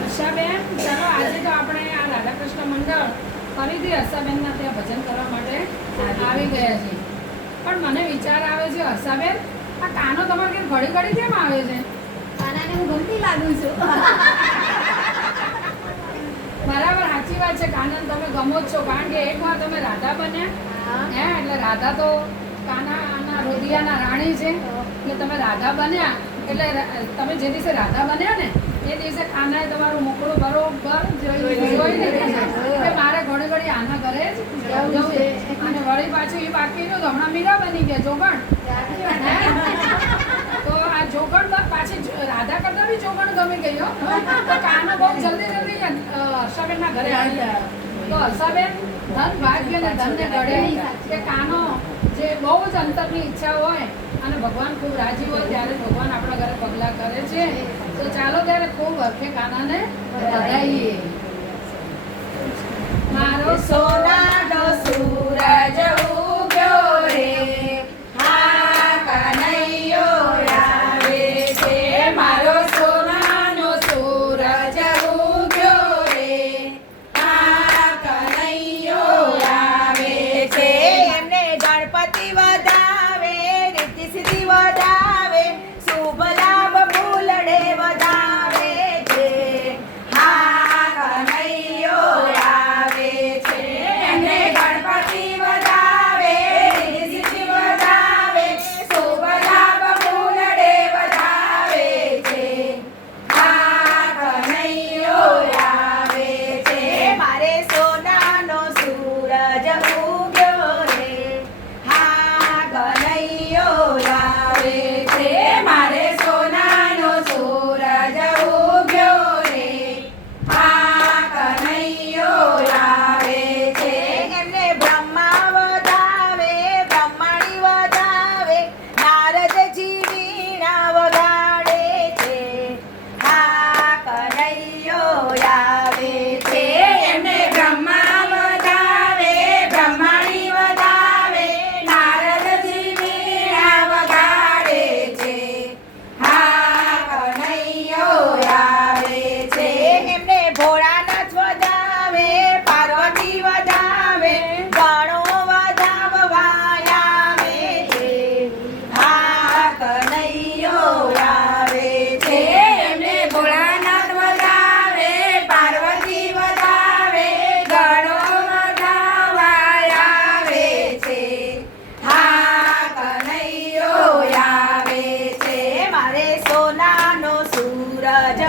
હર્ષાબેન, ચાલો આજે તો આપણે આ રાધાકૃષ્ણ મંડળ ફરીથી હર્ષાબેનના ત્યાં ભજન કરવા માટે આવી ગયા છે. પણ મને વિચાર આવે છે, હર્ષાબેન, આ કાનો તમારે ઘડી ઘડી કેમ આવે છે? કાનાને હું ગમતી લાગુ છું. બરાબર, સાચી વાત છે. કાનાને તમે ગમો જ છો, કારણ કે એકવાર તમે રાધા બન્યા હે, એટલે રાધા તો કાનાના રોદિયાના રાણી છે. એટલે તમે રાધા બન્યા એટલે તમે જે દિવસે રાધા બન્યા ને એ દિવસે કાનાએ તમારું મોકળું બરોબર જોઈ લીધું કે મારે ઘડી ઘડી આના ઘરે જ જવું છે. અને વળી પાછું એ બાકીનું તો હમણાં મીરા બની ગયા જોગણ. તો આ જોગણ પાછી રાધા કરતા બી જોગણ ગમી ગઈ હો. તો કાનો બહુ જલ્દી હર્ષાબેનના ઘરે આવી. તો હર્ષાબેન, ધન ભાગ્ય ને ધન ને ગળે કે કાનો જે બહુ જ અંતરની ઈચ્છા હોય અને ભગવાન ખૂબ રાજી હોય ત્યારે ભગવાન આપણા ઘરે પગલાં કરે છે. તો ચાલો ત્યારે ખૂબ હરખે કાનાને વધાવીએ. મારો સોનાનો સૂરજ ઉગ્યો રે, હા કનૈયો આવે છે. મારો સોનાનો સૂરજ ઉગ્યો રે, હા કનૈયો આવે છે. એમને ગણપતિ વધાવે, રીતિ સિદ્ધિ વધાવે, શુભ લાભ ફૂલડે વધાવે છે. હા કનૈયો આવે છે. એમને ગણપતિ વધાવે, રીતિ સિદ્ધિ વધાવે, શુભ લાભ ફૂલડે વધાવે છે. હા કનૈયો આવે છે. મારે સોનાનો સૂરજ ઉગ્યો રે, હા કનૈયો આવે છે. મારે સોનાનો સૂરજ ઉગ્યો રે, હા કનૈયો આવે છે. એમને બ્રહ્મા વધાવે, બ્રહ્માણી વધાવે, નારદજી વીણા વગાડે છે. હા કનૈયો આવે છે. એમને બ્રહ્મા વધાવે, બ્રહ્માણી વધાવે, નારદજી વીણા વગાડે છે. હા કનૈયો આવે છે. એમને ભોળાનાથ વધાવે, પાર્વતી વધાવે, ગણો વધાવવા આવે છે. હા કનૈયો આવે છે. એમને ભોળાનાથ વધાવે, પાર્વતી વધાવે, ગણો વધાવવા આવે છે. હા કનૈયો આવે છે. મારે સોનાનો સૂરજ